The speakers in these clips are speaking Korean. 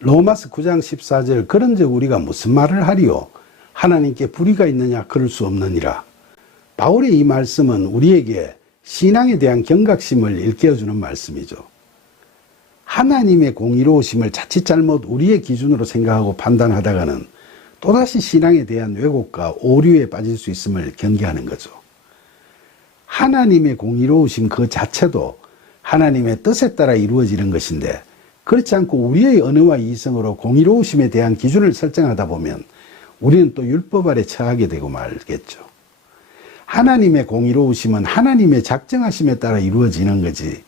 로마서 9장 14절 그런즉 우리가 무슨 말을 하리요? 하나님께 불의가 있느냐? 그럴 수 없느니라. 바울의 이 말씀은 우리에게 신앙에 대한 경각심을 일깨워주는 말씀이죠. 하나님의 공의로우심을 자칫 잘못 우리의 기준으로 생각하고 판단하다가는 또다시 신앙에 대한 왜곡과 오류에 빠질 수 있음을 경계하는 거죠. 하나님의 공의로우심 그 자체도 하나님의 뜻에 따라 이루어지는 것인데, 그렇지 않고 우리의 언어와 이성으로 공의로우심에 대한 기준을 설정하다 보면 우리는 또 율법 아래 처하게 되고 말겠죠. 하나님의 공의로우심은 하나님의 작정하심에 따라 이루어지는 거지,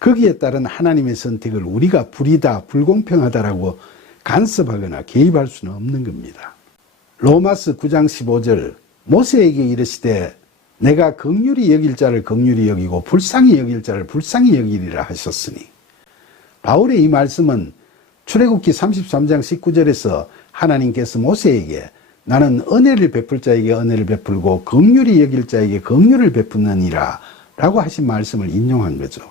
거기에 따른 하나님의 선택을 우리가 불의다, 불공평하다라고 간섭하거나 개입할 수는 없는 겁니다. 로마서 9장 15절 모세에게 이르시되 내가 긍휼히 여길 자를 긍휼히 여기고 불쌍히 여길 자를 불쌍히 여기리라 하셨으니, 바울의 이 말씀은 출애굽기 33장 19절에서 하나님께서 모세에게 나는 은혜를 베풀 자에게 은혜를 베풀고 긍휼히 여길 자에게 긍휼을 베푸느니라 라고 하신 말씀을 인용한 거죠.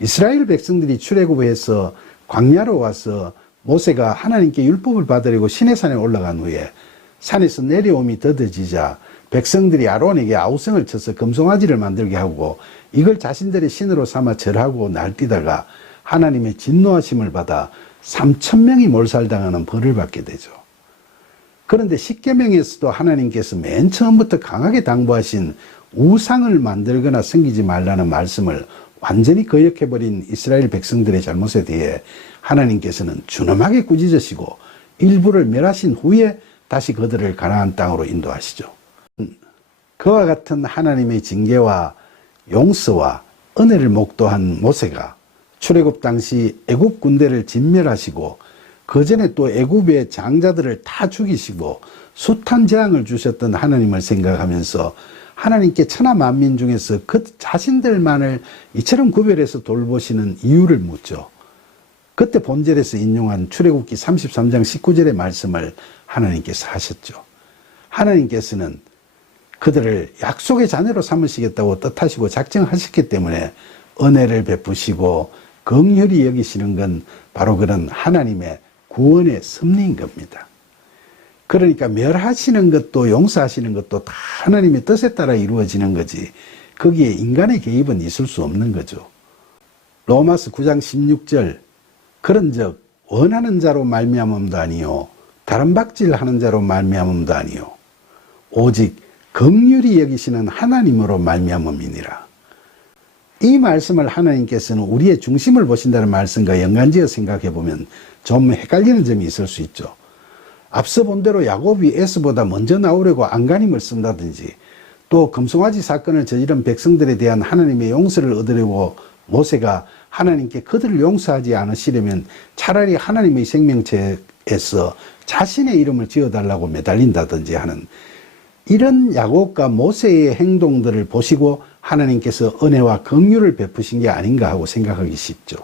이스라엘 백성들이 출애굽해서 광야로 와서 모세가 하나님께 율법을 받으려고 시내산에 올라간 후에 산에서 내려옴이 더뎌지자 백성들이 아론에게 아우성을 쳐서 금송아지를 만들게 하고 이걸 자신들의 신으로 삼아 절하고 날뛰다가 하나님의 진노하심을 받아 3,000명이 몰살당하는 벌을 받게 되죠. 그런데 십계명에서도 하나님께서 맨 처음부터 강하게 당부하신 우상을 만들거나 섬기지 말라는 말씀을 완전히 거역해버린 이스라엘 백성들의 잘못에 대해 하나님께서는 준엄하게 꾸짖으시고 일부를 멸하신 후에 다시 그들을 가나안 땅으로 인도하시죠. 그와 같은 하나님의 징계와 용서와 은혜를 목도한 모세가 출애굽 당시 애굽 군대를 진멸하시고 그 전에 또 애굽의 장자들을 다 죽이시고 숱한 재앙을 주셨던 하나님을 생각하면서 하나님께 천하 만민 중에서 그 자신들만을 이처럼 구별해서 돌보시는 이유를 묻죠. 그때 본절에서 인용한 출애굽기 33장 19절의 말씀을 하나님께서 하셨죠. 하나님께서는 그들을 약속의 자녀로 삼으시겠다고 뜻하시고 작정하셨기 때문에 은혜를 베푸시고 긍휼히 여기시는 건 바로 그런 하나님의 구원의 섭리인 겁니다. 그러니까 멸하시는 것도 용서하시는 것도 다 하나님의 뜻에 따라 이루어지는 거지 거기에 인간의 개입은 있을 수 없는 거죠. 로마서 9장 16절 그런즉 원하는 자로 말미암음도 아니요 다른 박질하는 자로 말미암음도 아니요 오직 긍휼히 여기시는 하나님으로 말미암음이니라. 이 말씀을 하나님께서는 우리의 중심을 보신다는 말씀과 연관지어 생각해 보면 좀 헷갈리는 점이 있을 수 있죠. 앞서 본 대로 야곱이 에서보다 먼저 나오려고 안간힘을 쓴다든지 또 금송아지 사건을 저지른 백성들에 대한 하나님의 용서를 얻으려고 모세가 하나님께 그들을 용서하지 않으시려면 차라리 하나님의 생명체에서 자신의 이름을 지어달라고 매달린다든지 하는 이런 야곱과 모세의 행동들을 보시고 하나님께서 은혜와 긍휼을 베푸신 게 아닌가 하고 생각하기 쉽죠.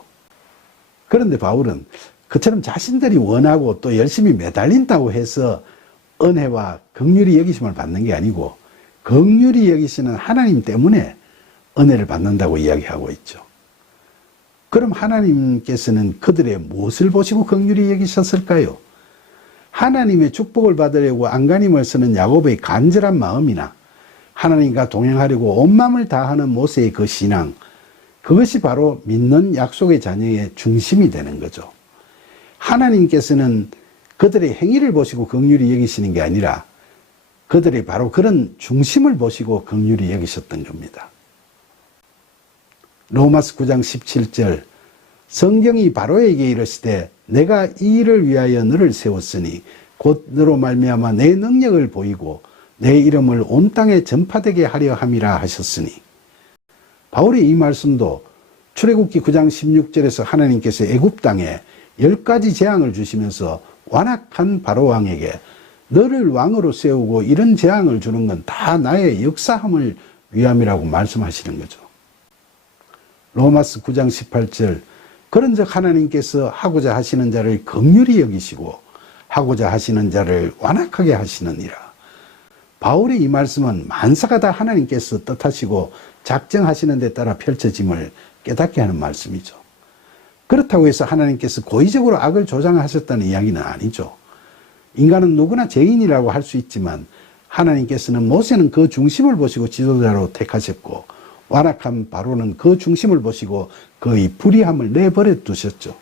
그런데 바울은 그처럼 자신들이 원하고 또 열심히 매달린다고 해서 은혜와 긍휼히 여기심을 받는 게 아니고 긍휼히 여기시는 하나님 때문에 은혜를 받는다고 이야기하고 있죠. 그럼 하나님께서는 그들의 무엇을 보시고 긍휼히 여기셨을까요? 하나님의 축복을 받으려고 안간힘을 쓰는 야곱의 간절한 마음이나 하나님과 동행하려고 온 마음을 다하는 모세의 그 신앙, 그것이 바로 믿는 약속의 자녀의 중심이 되는 거죠. 하나님께서는 그들의 행위를 보시고 긍휼히 여기시는 게 아니라 그들이 바로 그런 중심을 보시고 긍휼히 여기셨던 겁니다. 로마서 9장 17절 성경이 바로에게 이르시되 내가 이 일을 위하여 너를 세웠으니 곧 너로 말미암아 내 능력을 보이고 내 이름을 온 땅에 전파되게 하려 함이라 하셨으니, 바울의 이 말씀도 출애굽기 9장 16절에서 하나님께서 애굽 땅에 10가지 재앙을 주시면서 완악한 바로왕에게 너를 왕으로 세우고 이런 재앙을 주는 건 다 나의 역사함을 위함이라고 말씀하시는 거죠. 로마서 9장 18절 그런즉 하나님께서 하고자 하시는 자를 긍휼히 여기시고 하고자 하시는 자를 완악하게 하시느니라. 바울의 이 말씀은 만사가 다 하나님께서 뜻하시고 작정하시는 데 따라 펼쳐짐을 깨닫게 하는 말씀이죠. 그렇다고 해서 하나님께서 고의적으로 악을 조장하셨다는 이야기는 아니죠. 인간은 누구나 죄인이라고 할 수 있지만 하나님께서는 모세는 그 중심을 보시고 지도자로 택하셨고 완악한 바로는 그 중심을 보시고 그의 불의함을 내버려 두셨죠.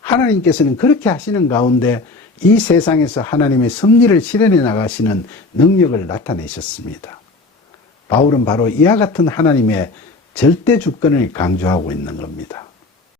하나님께서는 그렇게 하시는 가운데 이 세상에서 하나님의 섭리를 실현해 나가시는 능력을 나타내셨습니다. 바울은 바로 이와 같은 하나님의 절대 주권을 강조하고 있는 겁니다.